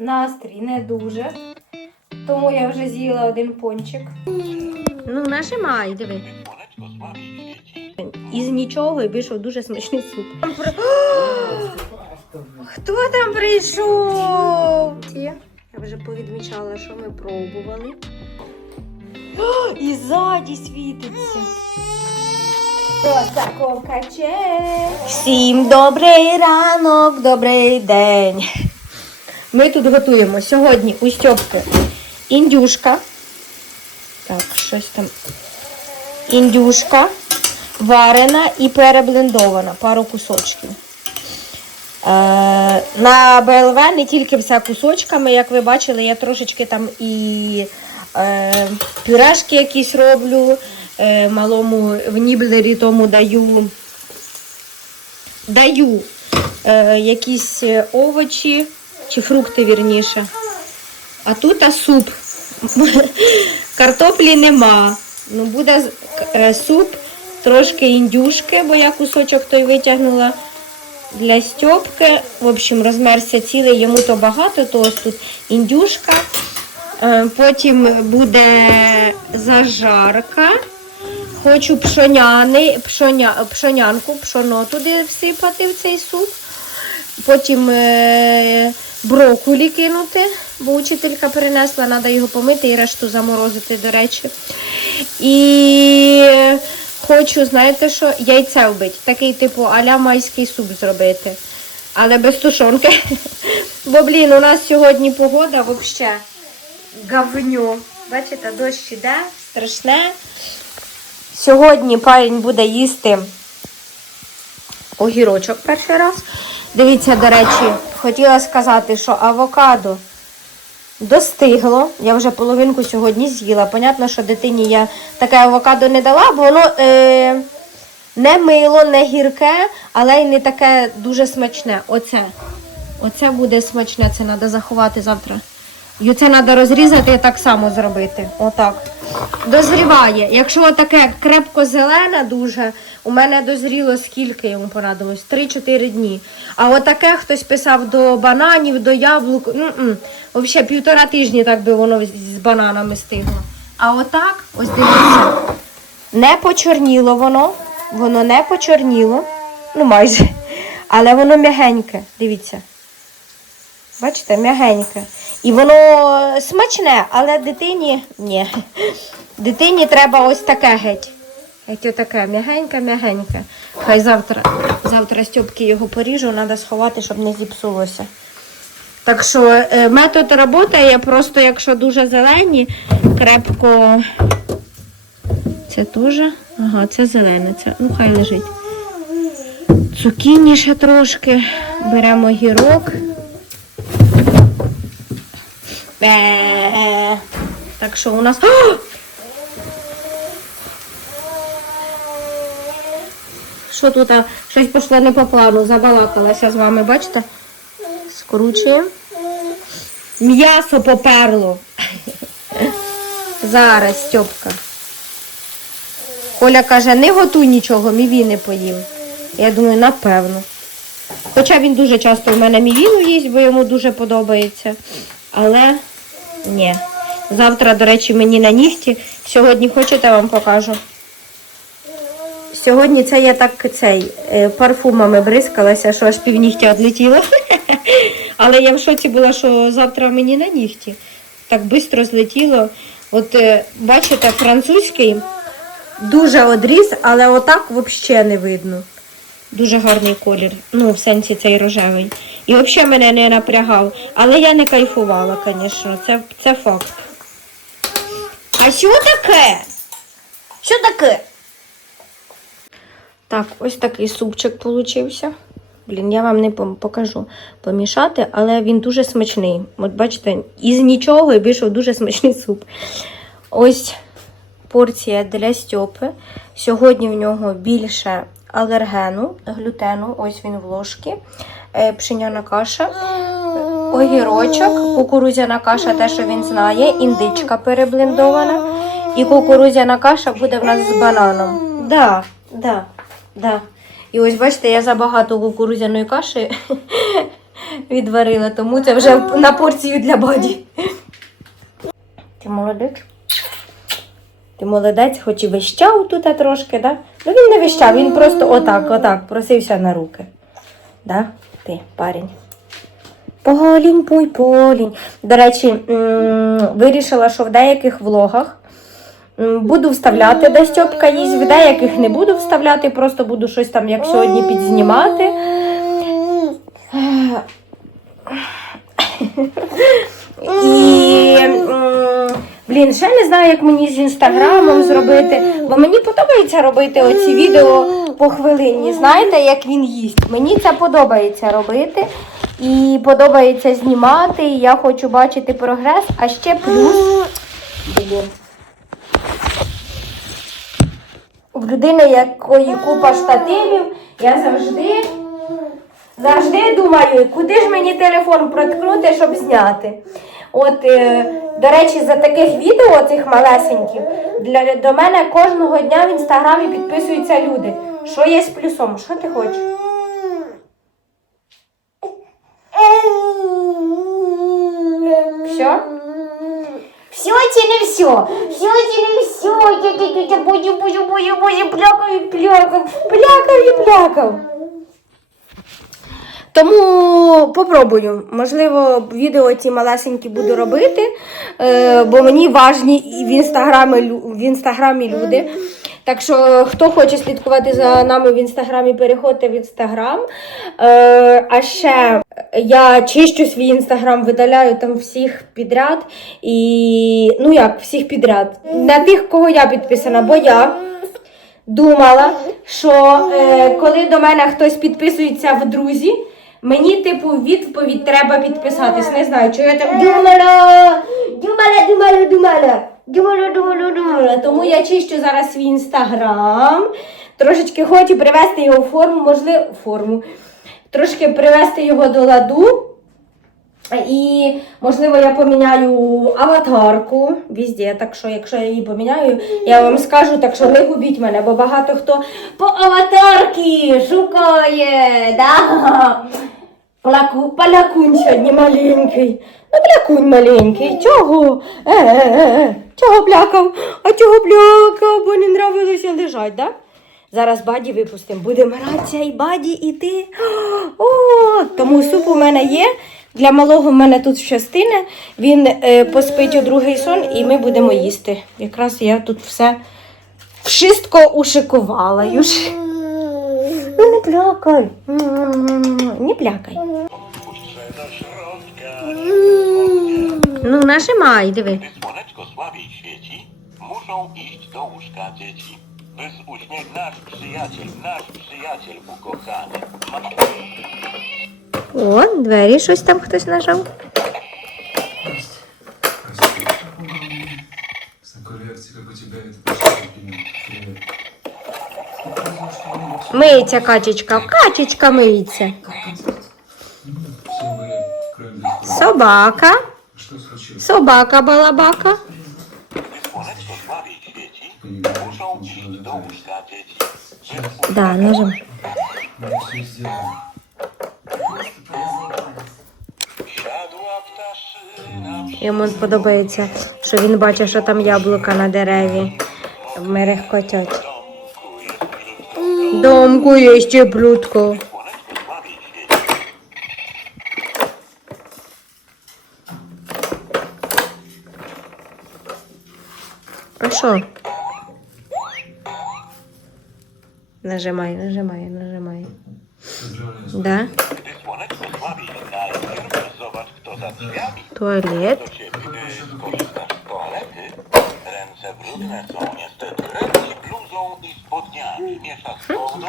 настрій не дуже. Тому я вже з'їла один пончик. Ну, нажимай, диви. Із нічого і вийшов дуже смачний суп. Хто там прийшов? Я вже повідмічала, що ми пробували. О, і ззаді світиться. Чек. Всім добрий ранок, добрий день. Ми тут готуємо сьогодні у Стьопки індюшка. Так, щось там. Індюшка варена і переблендована, пару кусочків. Е, на БЛВ не тільки все кусочками, як ви бачили, я трошечки там і е, пюрешки якісь роблю, е, малому в ніблері тому даю, даю якісь овочі чи фрукти вірніше. А тут а суп. Картоплі нема. Ну, буде е, суп, трошки індюшки, бо я кусочок той витягнула для Стьопки. В общем, розмерся цілий, йому то багато, то ось тут індюшка. Е, Потім буде зажарка. Хочу пшоняни, пшоня, пшонянку, пшоно туди всипати в цей суп. Потім е, брокколі кинути, бо учителька принесла, треба його помити і решту заморозити, до речі. І хочу, знаєте що, яйце вбити. Такий типу аля майський суп зробити. Але без тушонки. Бо, блін, у нас сьогодні погода взагалі говню. Бачите, дощ іде, страшне. Сьогодні парень буде їсти огірочок перший раз. Дивіться, до речі, хотіла сказати, що авокадо достигло. Я вже половинку сьогодні з'їла. Понятно, що дитині я таке авокадо не дала, бо воно е, не мило, не гірке, але й не таке дуже смачне. Оце. Оце буде смачне, це треба заховати завтра. І це треба розрізати і так само зробити. Отак. Дозріває. Якщо таке крепко зелене дуже, у мене дозріло скільки йому порадилось? 3-4 дні. А отаке хтось писав до бананів, до яблук. Взагалі півтора тижні так би воно з бананами стигло. А отак, ось дивіться, не почорніло воно. Воно не почорніло. Ну майже. Але воно м'ягеньке. Дивіться. Бачите, м'ягеньке. І воно смачне, але дитині ні. Дитині треба ось таке геть. Геть отаке, м'ягеньке, м'ягеньке. Хай завтра, завтра Стьопки його поріжу, треба сховати, щоб не зіпсулося. Так що е, метод працює, просто якщо дуже зелені, крепко. Це теж. Ага, це зелене. Це, ну хай лежить. Цукіні ще трошки. Беремо гірок. Бе. Так що у нас. О! Що тут? Щось пішло не по плану, забалакалася з вами, бачите? Скручуємо. М'ясо поперло. Зараз, Стьопка. Коля каже, не готуй нічого, міві не поїм. Я думаю, напевно. Хоча він дуже часто в мене мівіну їсть, бо йому дуже подобається. Але ні. Завтра, до речі, мені на нігті. Сьогодні хочете, вам покажу. Сьогодні це я так цей е, парфумами бризкалася, що аж півнігтя відлетіло. Але я в шоці була, що завтра мені на нігті. Так швидко злетіло. От е, бачите, французький дуже одріз, але отак взагалі не видно. Дуже гарний колір. Ну, в сенсі цей рожевий. І взагалі мене не напрягав. Але я не кайфувала, звісно. Це, це факт. А що таке? Що таке? Так, ось такий супчик получився. Блін, я вам не покажу помішати, але він дуже смачний. От бачите, із нічого і вийшов дуже смачний суп. Ось порція для Стьопи. Сьогодні в нього більше алергену, глютену, ось він в ложки, е, пшеняна каша, огірочок, кукурудзяна каша, те, що він знає, індичка переблендована. І кукурудзяна каша буде в нас з бананом. Да, да, да. І ось бачите, я забагато кукурудзяної каші відварила, тому це вже на порцію для баді. Ти молодець. Ти молодець, хоч і вищав тут трошки, да? Ну він не вищав, він просто отак, отак, просився на руки. Да? Ти, парень. Полінь, пуй, полінь. До речі, вирішила, що в деяких влогах буду вставляти, де Стьопка їсть, в деяких не буду вставляти, просто буду щось там, як сьогодні, підзнімати. І, блін, ще не знаю, як мені з інстаграмом зробити, бо мені подобається робити оці відео по хвилині. Знаєте, як він їсть. Мені це подобається робити. І подобається знімати, і я хочу бачити прогрес, а ще плюс. В людини, якої купа штативів, я завжди, завжди думаю, куди ж мені телефон проткнути, щоб зняти. От, е, до речі, за таких відео, цих малесеньких, для, до мене кожного дня в інстаграмі підписуються люди. Що є з плюсом? Що ти хочеш? Все? Все не все? Все не все? Я тільки я бою, бою, бою, бою, плякав і плякав. Плякав і плякав. Тому попробую. Можливо, відео ці малесенькі буду робити, е, бо мені важні в інстаграмі, в інстаграмі люди. Так що, хто хоче слідкувати за нами в інстаграмі, переходьте в інстаграм. Е, а ще я чищу свій інстаграм, видаляю там всіх підряд. І ну як, всіх підряд. На тих, кого я підписана, бо я думала, що е, коли до мене хтось підписується в друзі, мені, типу, відповідь треба підписатись. Не знаю, чого я там думала, думала, думала, думала. Думала, думала, думала. Тому я чищу зараз свій інстаграм. Трошечки хочу привести його в форму, можливо, форму. Трошки привести його до ладу. І, можливо, я поміняю аватарку везде. Так що, якщо я її поміняю, я вам скажу, так що не губіть мене, бо багато хто по аватарки шукає. Да? Плаку, палякунь сьогодні маленький. Ну, плякунь маленький. Чого? Е, е, е, е. Чого плякав? А чого плякав? Бо не нравилося лежать, да? Зараз баді випустимо. Будемо гратися і баді іти. О, тому суп у мене є. Для малого в мене тут щастине. Він е, поспить у другий сон і ми будемо їсти. Якраз я тут все вшистко ушикувала. Юж. Ну не плякай. Не плякай. Ну, нажимай, диви. Gdy słoneczko słabiej świeci, muszą iść do łóżka Wys nasz przyjaciel, nasz przyjaciel ukochany. О, двері щось там хтось нажав. Миється качечка. Качечка миється. Собака. Собака балабака. Да, нажимай. Мы. Йому подобається, що він бачить, що там яблука на дереві. Мерехкотять. Домку є ще słoneczko. А що? Нажимай, нажимай, нажимай. Поздравляю. Да? Gdy słoneczko słabiej, najpierw zobacz kto za drzwiami. Туалет. Do ciebie, gdy skorzystasz z toalety, ręce brudne są niestety ręce bluzą i spodniami. Miesza z wodą,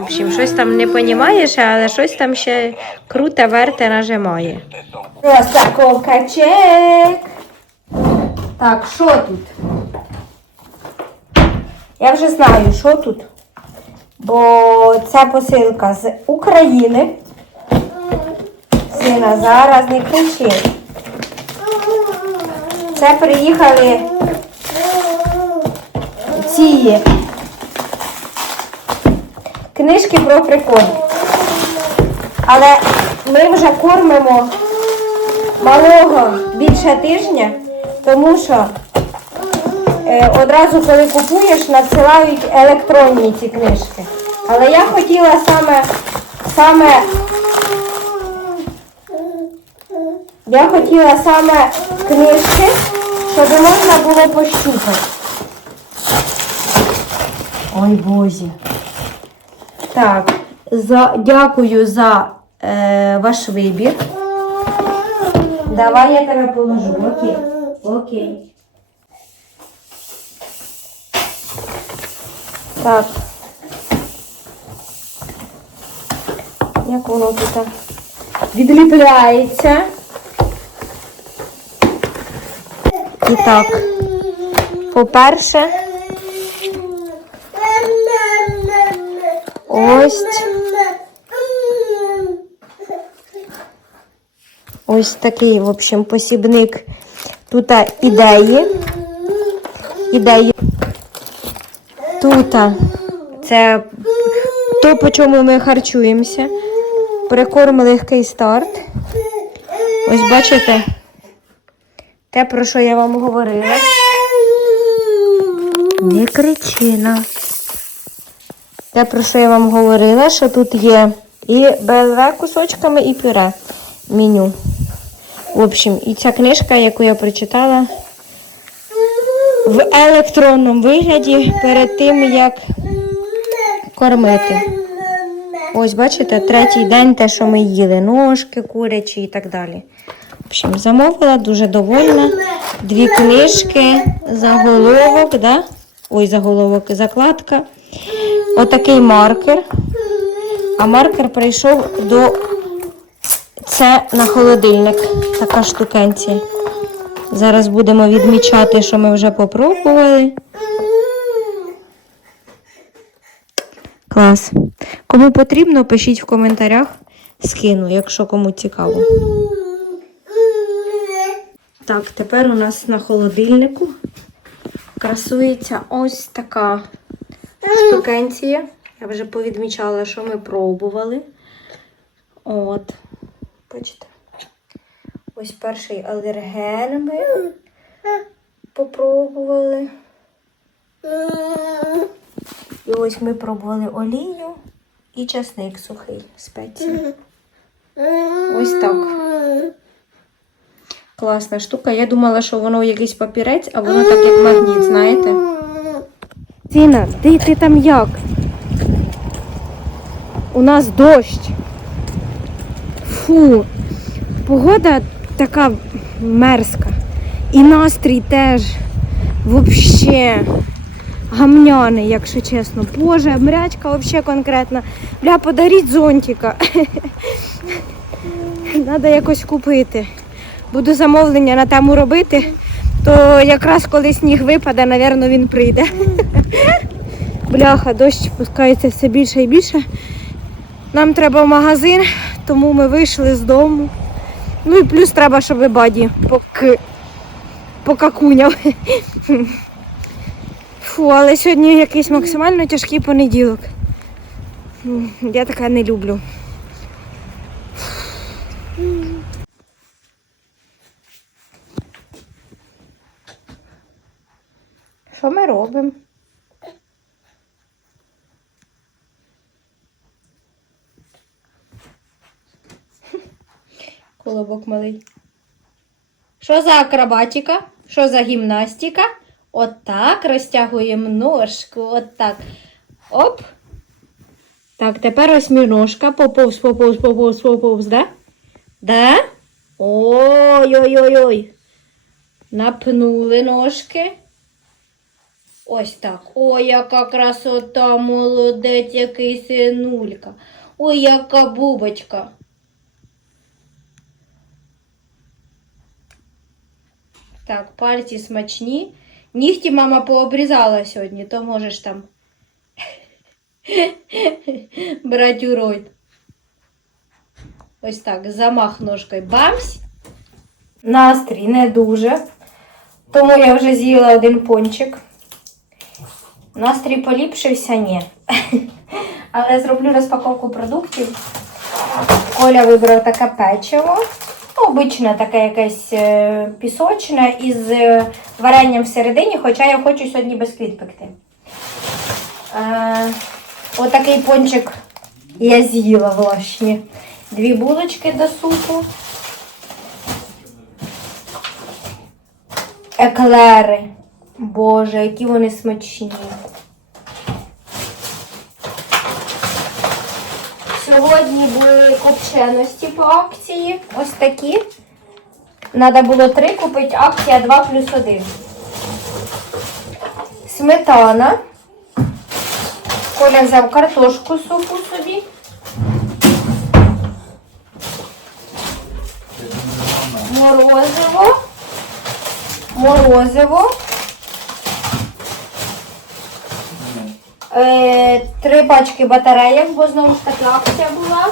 В общем, щось там не понімаєш, але щось там ще круте, верте нажимає. te są Розпаковка чек. Так, що тут? Я вже знаю, що тут. Бо це посилка з України. Сина, зараз не кричи. Це приїхали ці книжки про прикол. Але ми вже кормимо малого більше тижня, тому що одразу, коли купуєш, надсилають електронні ці книжки. Але я хотіла саме, саме я хотіла саме книжки, щоб можна було пощупати. Ой, Боже. Так, за, дякую за е, ваш вибір. Давай я тебе положу. Окей. Окей. Так. Як воно тут відліпляється. І так. По-перше, ось ось такий, в общем, посібник. Тут ідеї. Ідеї. Тут це то, по чому ми харчуємося. Прикорм легкий старт. Ось бачите, те, про що я вам говорила. Не кричи на. Те, про що я вам говорила, що тут є і БЛВ кусочками, і пюре меню. В общем, і ця книжка, яку я прочитала в електронному вигляді перед тим, як кормити. Ось, бачите, третій день те, що ми їли, ножки, курячі і так далі. В общем, замовила, дуже довольна. Дві книжки, заголовок, да? Ой, заголовок, закладка. Отакий маркер. А маркер прийшов до це на холодильник, така штукенція. Зараз будемо відмічати, що ми вже попробували. Клас. Кому потрібно, пишіть в коментарях. Скину, якщо кому цікаво. Так, тепер у нас на холодильнику красується ось така штукенція. Я вже повідмічала, що ми пробували. От. Бачите? Ось перший алерген ми попробували. І ось ми пробували олію і часник сухий спеції. Ось так. Класна штука. Я думала, що воно якийсь папірець, а воно так як магніт, знаєте? Тіна, ти, ти там як? У нас дощ. Фу. Погода така мерзка. І настрій теж вообще гамняний, якщо чесно. Боже, мрячка вообще конкретна. Бля, подаріть зонтика. Треба якось купити. Буду замовлення на тему робити, то якраз коли сніг випаде, напевно, він прийде. Бляха, дощ спускається все більше і більше. Нам треба в магазин, тому ми вийшли з дому. Ну і плюс треба, щоб баді покакуняв. Фу, але сьогодні якийсь максимально тяжкий понеділок. Я таке не люблю. Що ми робимо? Колобок малий. Що за акробатика? Що за гімнастика? Отак розтягуємо ножку. Отак. Оп. Так, тепер осьміножка. Поповз, поповз, поповз, поповз, да? Да? Ой-ой-ой-ой. Напнули ножки. Ось так. Ой, яка красота, молодець, який синулька. Ой, яка бубочка. Так, пальці смачні. Нігті мама пообрізала сьогодні, то можеш там брати у рот. Ось так, замах ножкою. Бамсь. Настрій не дуже. Тому я вже з'їла один пончик. Настрій поліпшився, ні. Але зроблю розпаковку продуктів. Коля вибрав таке печиво. Ну, Обичне таке якесь е, пісочне із е, варенням всередині, хоча я хочу сьогодні бисквіт пекти. Е, отакий пончик я з'їла власне. Дві булочки до супу. Еклери. Боже, які вони смачні. Сьогодні були копченості по акції. Ось такі. Треба було три купити, акція 2 плюс 1. Сметана. Коля взяв картошку суху собі. Морозиво. Морозиво. Е, три пачки батарейок, бо знову ж таки акція була.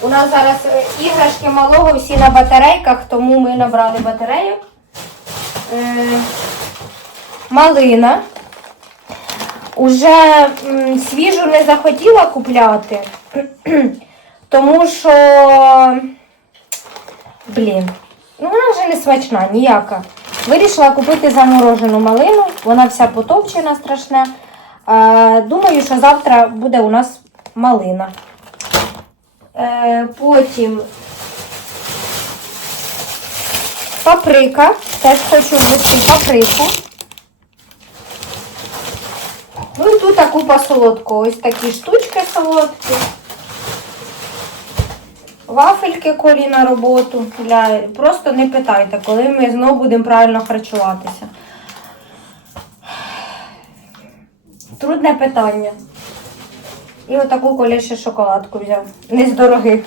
У нас зараз е, іграшки малого всі на батарейках, тому ми набрали батарейок. Е, малина. Уже свіжу не захотіла купляти, тому що, блін, ну вона вже не смачна, ніяка. Вирішила купити заморожену малину, вона вся потовчена страшна. Думаю, що завтра буде у нас малина. Е, потім паприка. Теж хочу ввести паприку. Ну і тут купа солодкого. Ось такі штучки солодкі. Вафельки колі на роботу. Для... Просто не питайте, коли ми знову будемо правильно харчуватися. Трудне питання. І отаку коля ще шоколадку взяв. Не з дорогих.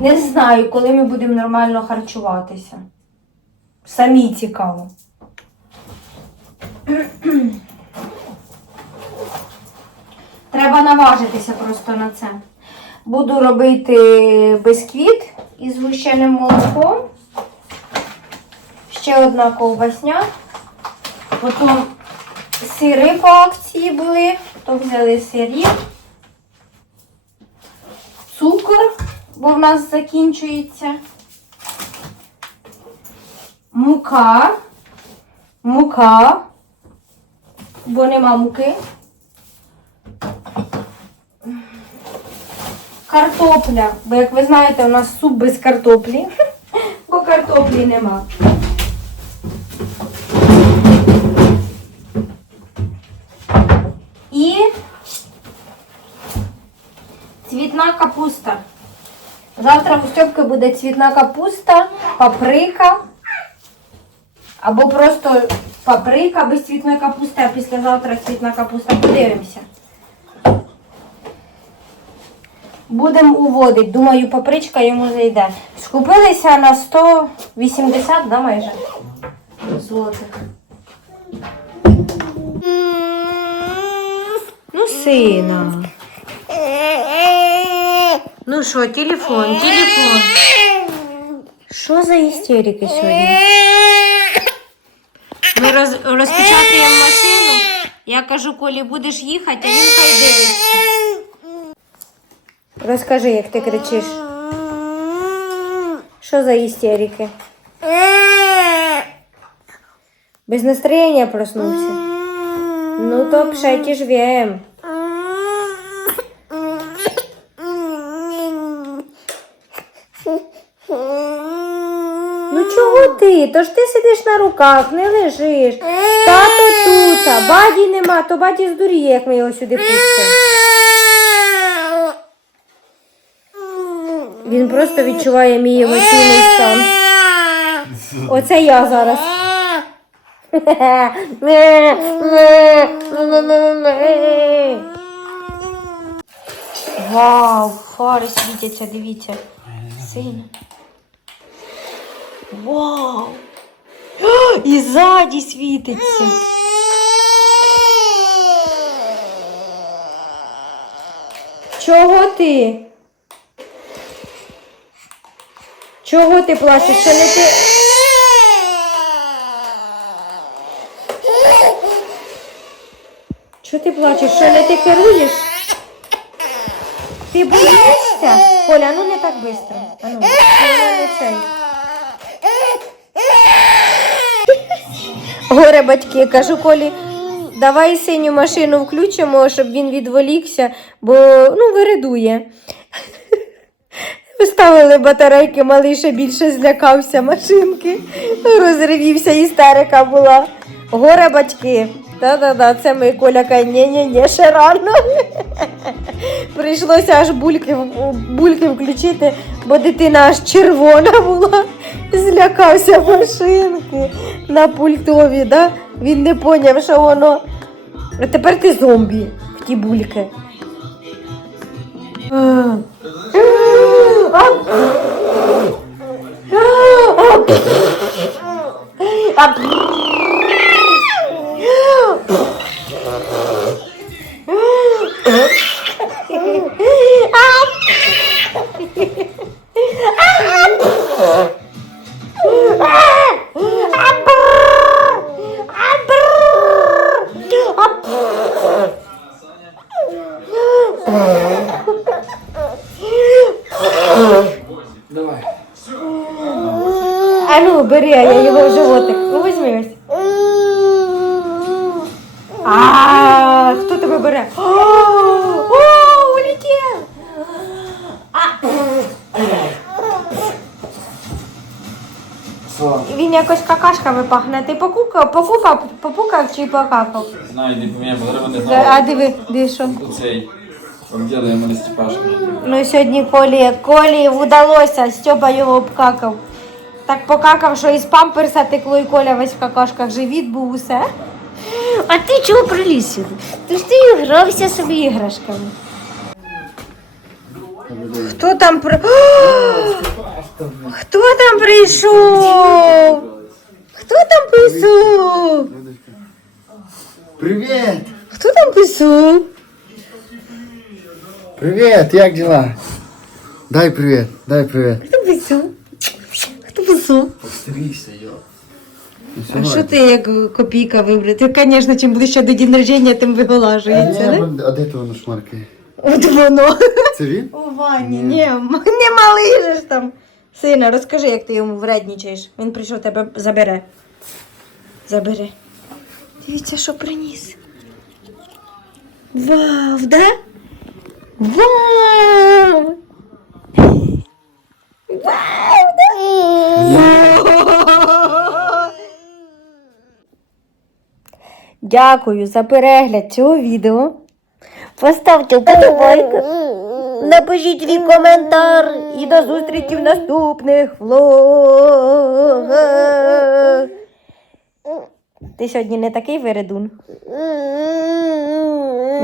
Не знаю, коли ми будемо нормально харчуватися. Самі цікаво. Треба наважитися просто на це. Буду робити бисквіт із згущеним молоком. Ще одна ковбасня. Потім сири по акції були, то взяли сирі. Цукор, бо в нас закінчується. Мука. Мука. Бо нема муки. Картопля. Бо, як ви знаєте, у нас суп без картоплі. Бо картоплі нема. Завтра у Стьопки буде цвітна капуста, паприка. Або просто паприка без цвітної капусти, а післязавтра цвітна капуста. Подивимося. Будемо уводити. Думаю, папричка йому зайде. Скупилися на 180, да, майже злотих. Ну, сина. Ну що, телефон, телефон. Що за істерики сьогодні? Ми роз, розпечатуємо машину. Я кажу, Колі, будеш їхати, а він хай дивиться. Розкажи, як ти кричиш. Що за істерики? Без настроєння проснувся. Ну то przecież wiem. Ти? То ж ти сидиш на руках, не лежиш. Тато тут, а баді нема, то баді здуріє, як ми його сюди пустимо. Він просто відчуває мій емоційний стан. Оце я зараз. Вау, фари світяться, дивіться. Сильно. Вау! І ззаді світиться. Чого ти? Чого ти плачеш? Це не ти. Чого ти плачеш? Що не ти керуєш? Ти боїшся? Коля, ну не так швидко. А ну, не цей. Горе батьки, кажу Колі, давай синю машину включимо, щоб він відволікся, бо ну, виридує. Поставили батарейки, малий ще більше злякався машинки. Розривівся, істерика була. Горе батьки. Та-да-да, це ми Коля каже, ні-ні-ні, ще рано. Прийшлося аж бульки, бульки включити, бо дитина аж червона була. Злякався машинки на пультові, да? Він не поняв, що воно. А тепер ти зомбі в ті бульки. А. Давай. А ну, бери, а я його в животик. Ну. А, хто тебе бере? Він якось какашками пахне. Ти покукав, покупав, попукав чи покакав? Знаю, не поміняв, бо зараз не А знаю. диви, диви що. Оцей. Обділує мене Степашки. Ну сьогодні Колі, Колі вдалося, Стьопа його обкакав. Так покакав, що із памперса текло і Коля весь в какашках живіт був усе. А ти чого приліз сюди? Ти ж ти грався собі іграшками. Хто там при... О! Хто там прийшов? Хто там прийшов? Привет! Хто там прийшов? Привет, як дела? Дай привет, дай привет. Хто прийшов? Хто прийшов? Пострійся, йо. А що ти як копійка вибрати? Звісно, чим ближче до день народження, тим виголажується, Ні, не? а де то воно шмаркає? От воно. Це він? У ванні, ні, м- не малий же ж там. Сина, розкажи, як ти йому вреднічаєш. Він прийшов тебе забере. Забере. Дивіться, що приніс. Вау, да? Вау! Вау, да? Дякую за перегляд цього відео. Поставте вподобайку. Напишіть свій коментар і до зустрічі в наступних влогах. Ти сьогодні не такий вередун.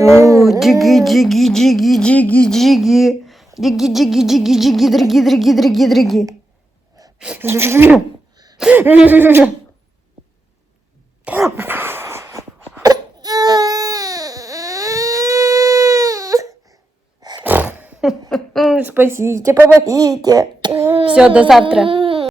О, джигі, джигі, джигі, джигі, джигі. Джигі, джигі, джигі, джигі, дригі, дригі, дригі, дригі. Спасите, помогите. Все, до завтра.